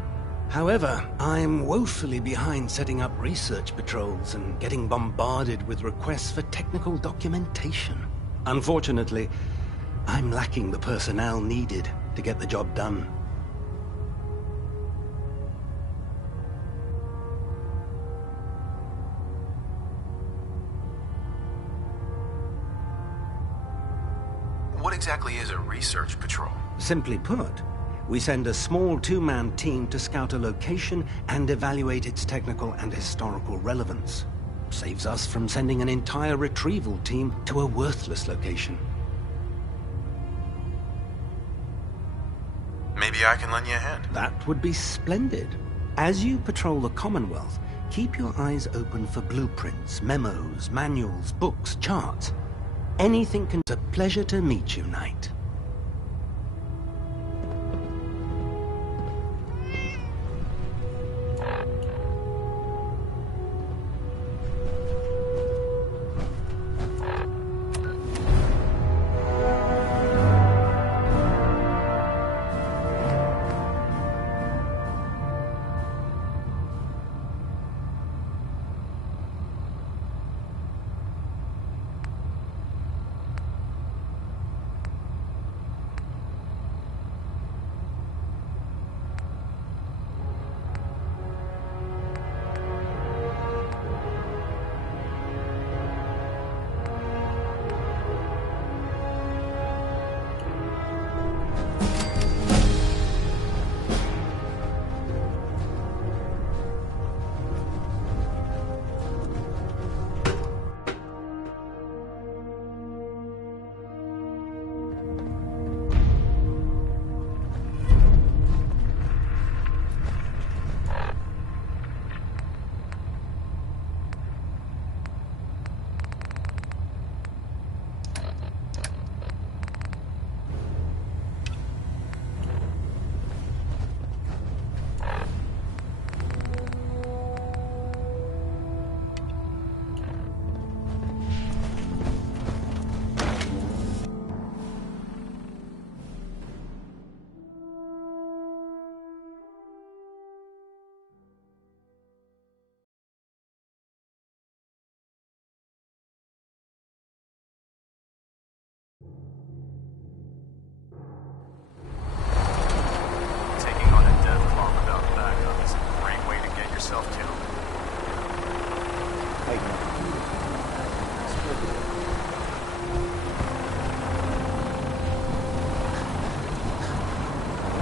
However, I'm woefully behind setting up research patrols and getting bombarded with requests for technical documentation. Unfortunately, I'm lacking the personnel needed to get the job done. What exactly is a research patrol? Simply put, we send a small two-man team to scout a location and evaluate its technical and historical relevance. Saves us from sending an entire retrieval team to a worthless location. Maybe I can lend you a hand. That would be splendid. As you patrol the Commonwealth, keep your eyes open for blueprints, memos, manuals, books, charts. Anything can... It's a pleasure to meet you, Knight.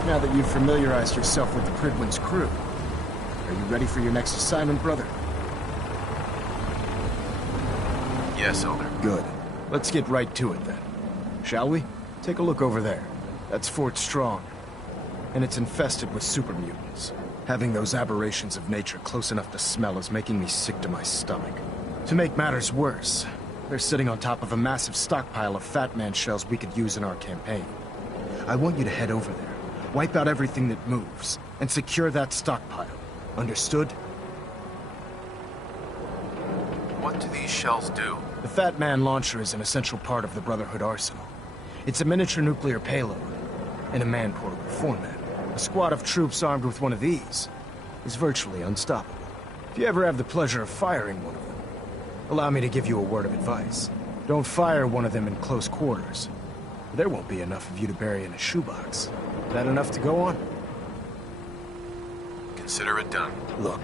Now that you've familiarized yourself with the Prydwen's crew, are you ready for your next assignment, brother? Yes, Elder. Good. Let's get right to it then. Shall we? Take a look over there. That's Fort Strong. And it's infested with super mutants. Having those aberrations of nature close enough to smell is making me sick to my stomach. To make matters worse, they're sitting on top of a massive stockpile of Fat Man shells we could use in our campaign. I want you to head over there, wipe out everything that moves, and secure that stockpile. Understood? What do these shells do? The Fat Man launcher is an essential part of the Brotherhood arsenal. It's a miniature nuclear payload, in a man-portable format. A squad of troops armed with one of these is virtually unstoppable. If you ever have the pleasure of firing one of them, allow me to give you a word of advice. Don't fire one of them in close quarters. There won't be enough of you to bury in a shoebox. That enough to go on? Consider it done. Look,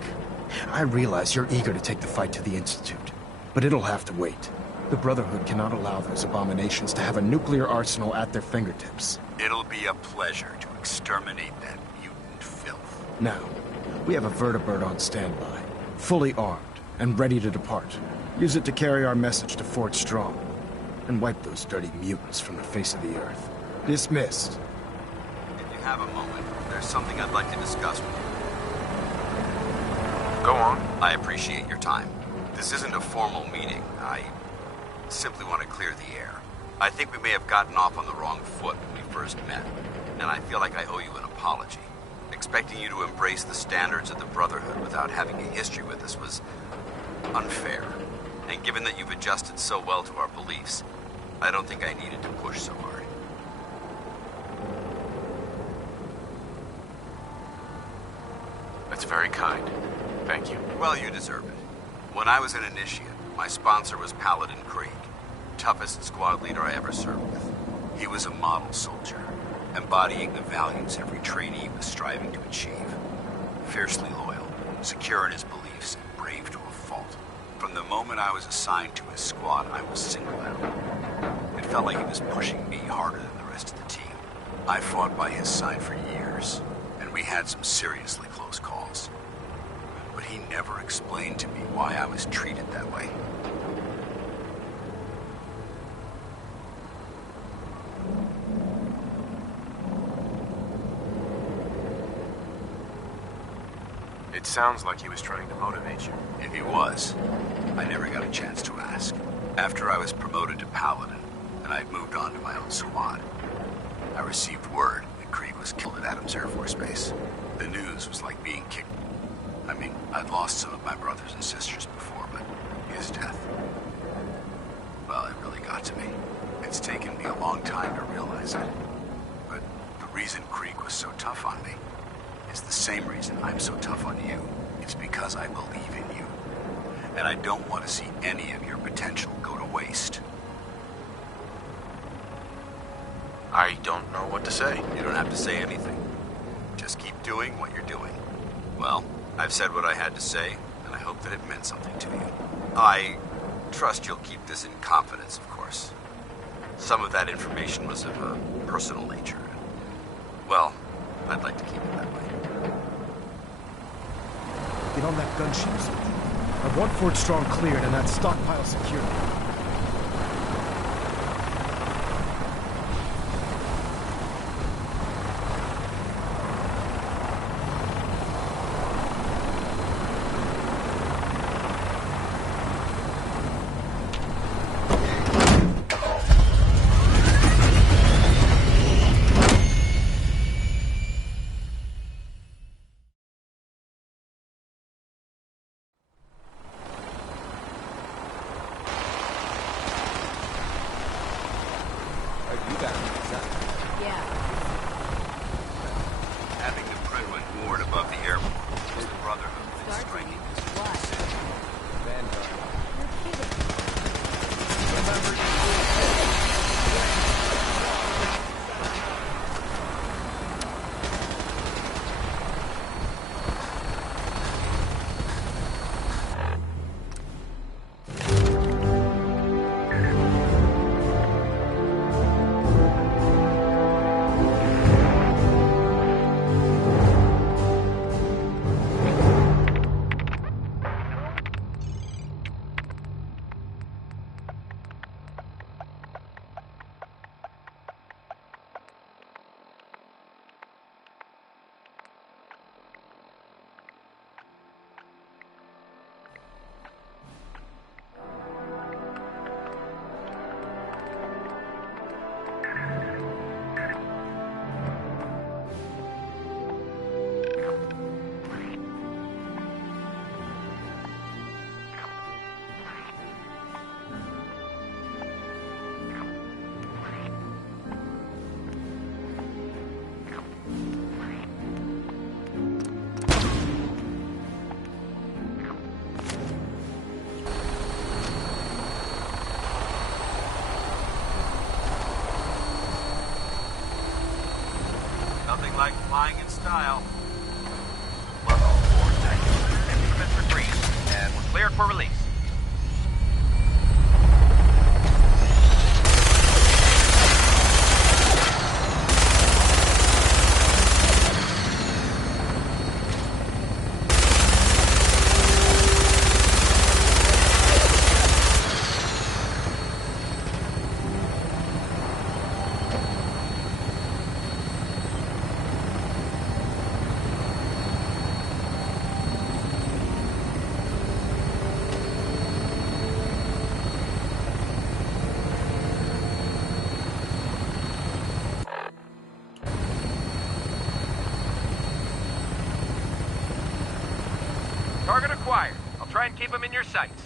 I realize you're eager to take the fight to the Institute, but it'll have to wait. The Brotherhood cannot allow those abominations to have a nuclear arsenal at their fingertips. It'll be a pleasure to exterminate that mutant filth. Now, we have a vertibird on standby, fully armed and ready to depart. Use it to carry our message to Fort Strong, and wipe those dirty mutants from the face of the earth. Dismissed. If you have a moment, there's something I'd like to discuss with you. Go on. I appreciate your time. This isn't a formal meeting. I simply want to clear the air. I think we may have gotten off on the wrong foot when we first met, and I feel like I owe you an apology. Expecting you to embrace the standards of the Brotherhood without having a history with us was unfair. And given that you've adjusted so well to our beliefs, I don't think I needed to push so hard. That's very kind. Thank you. Well, you deserve it. When I was an initiate, my sponsor was Paladin Krieg, toughest squad leader I ever served with. He was a model soldier, embodying the values every trainee was striving to achieve. Fiercely loyal, secure in his beliefs, and brave to a fault. From the moment I was assigned to his squad, I was singled out. It felt like he was pushing me harder than the rest of the team. I fought by his side for years, and we had some seriously close calls. But he never explained to me why I was treated that way. It sounds like he was trying to motivate you. If he was, I never got a chance to ask. After I was promoted to Paladin, and I'd moved on to my own squad, I received word that Krieg was killed at Adams Air Force Base. The news was like being kicked. I mean, I'd lost some of my brothers and sisters before, but his death, well, it really got to me. It's taken me a long time to realize it. But the reason Krieg was so tough on me is the same reason I'm so tough on you. It's because I believe in you. And I don't want to see any of your potential go to waste. I don't know what to say. You don't have to say anything. Just keep doing what you're doing. Well, I've said what I had to say, and I hope that it meant something to you. I trust you'll keep this in confidence, of course. Some of that information was of a personal nature. Well, I'd like to keep it that way. Get on that gunship, soldier. I want Fort Strong cleared and that stockpile secured. Having the Prydwen moored above the airport was the Brotherhood that striking Looking like flying in style. Plug all four tanks. Instruments are green, and we're cleared for release. Target acquired. I'll try and keep him in your sights.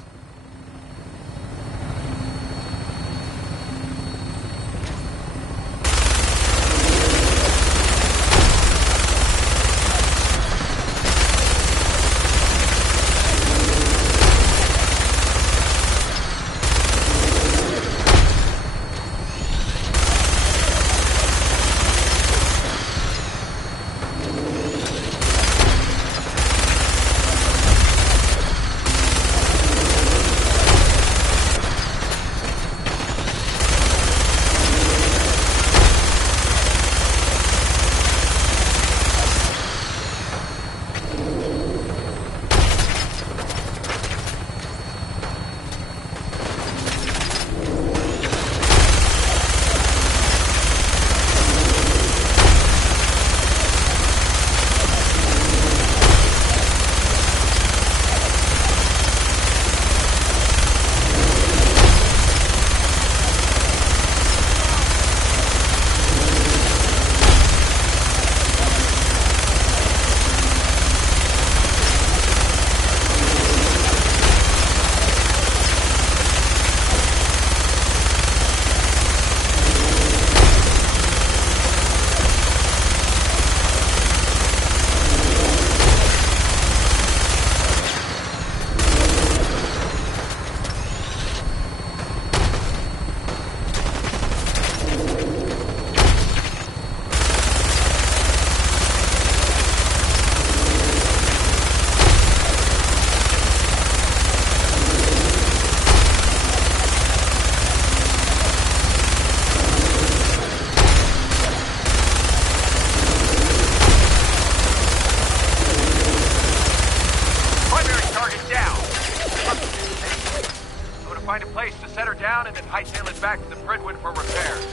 Find a place to set her down and then hightail it back to the Bridwin for repairs.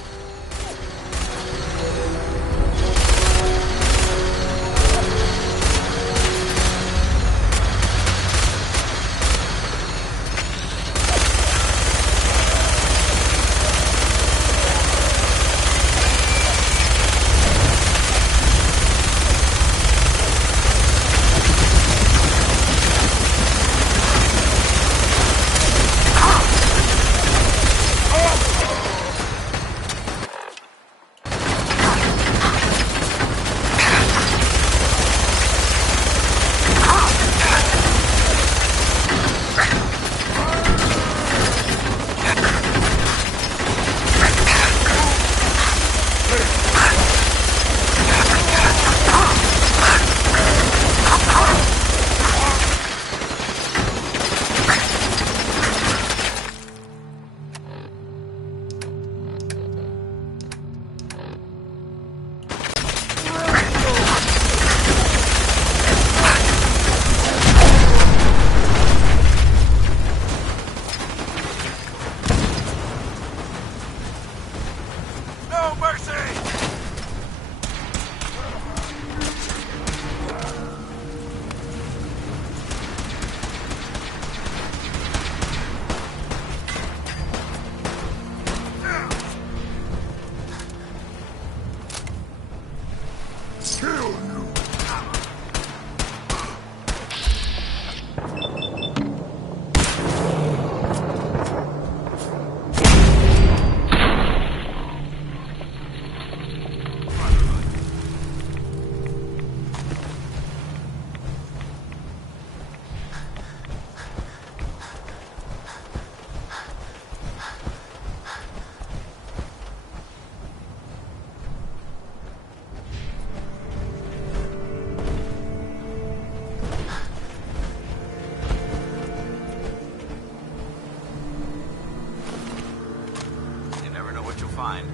what you'll find.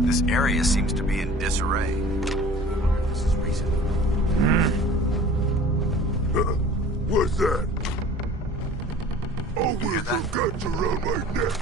This area seems to be in disarray. I wonder if this is recent. What's that? Always have guts around my neck.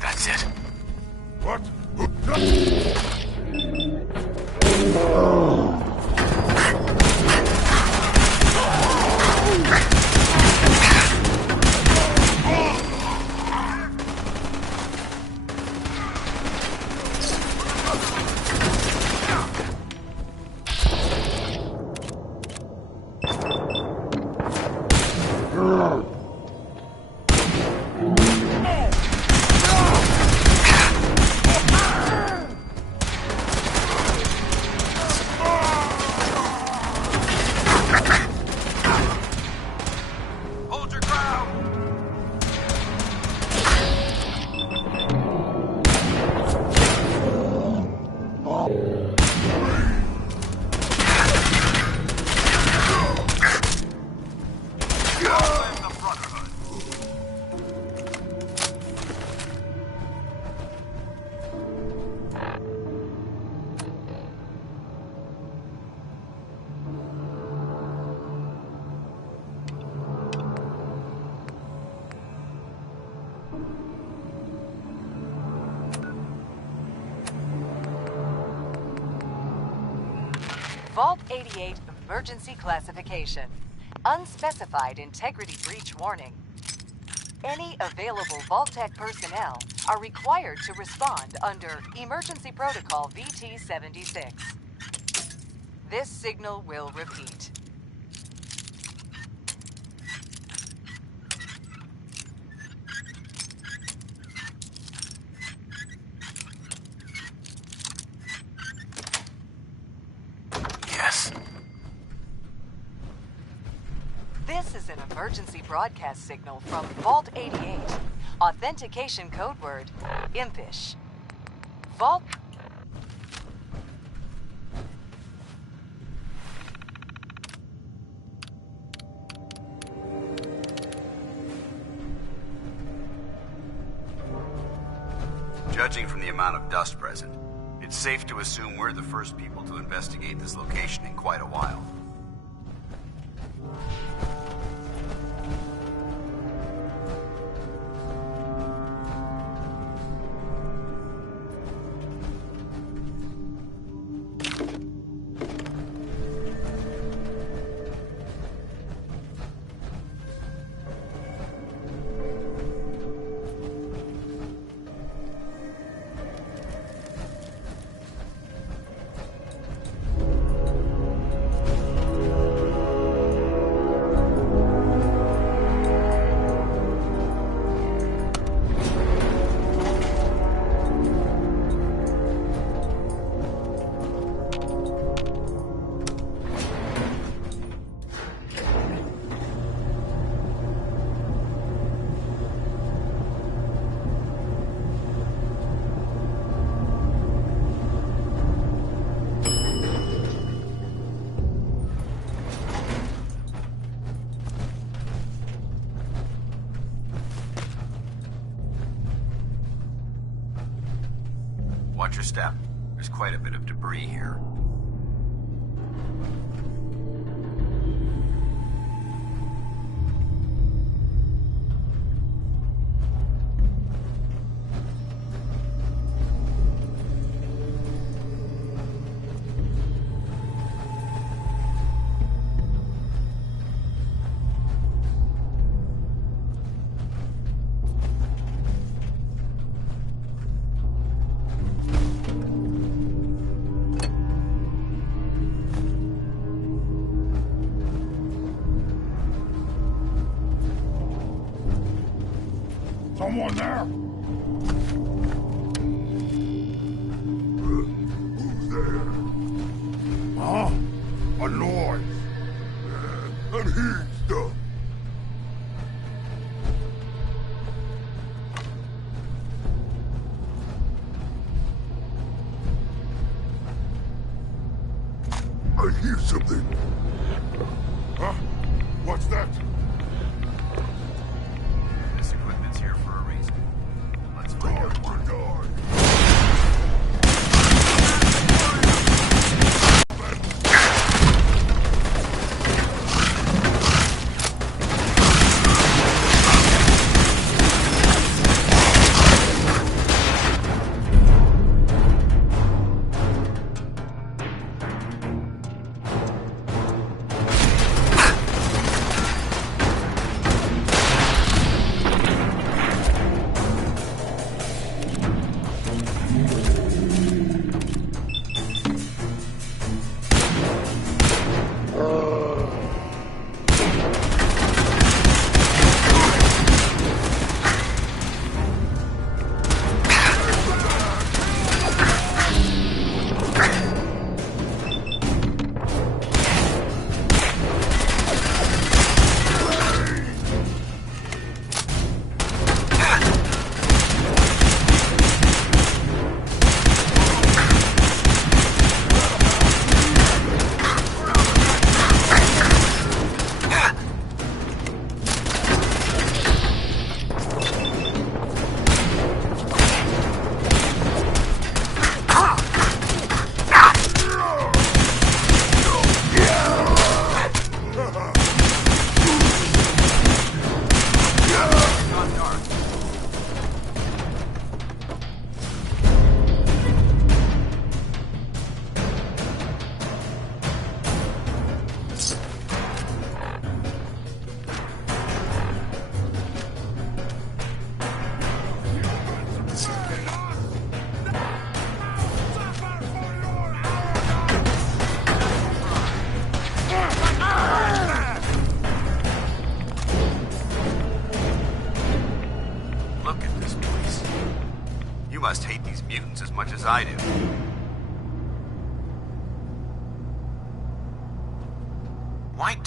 That's it. What? Hold your ground! Vault 88 Emergency Classification. Unspecified integrity breach warning. Any available Vault-Tec personnel are required to respond under Emergency Protocol VT-76. This signal will repeat. Yes. This is an emergency broadcast signal from Vault 88. Authentication code word, Impish. Vault... Judging from the amount of dust present, it's safe to assume we're the first people to investigate this location in quite a while. Watch your step. There's quite a bit of debris here. Someone there? Who's there? Huh? A noise. I'm hearing stuff. I hear something. Huh? What's that? This equipment's here for a reason. Let's find out why. Look at this place. You must hate these mutants as much as I do. Why do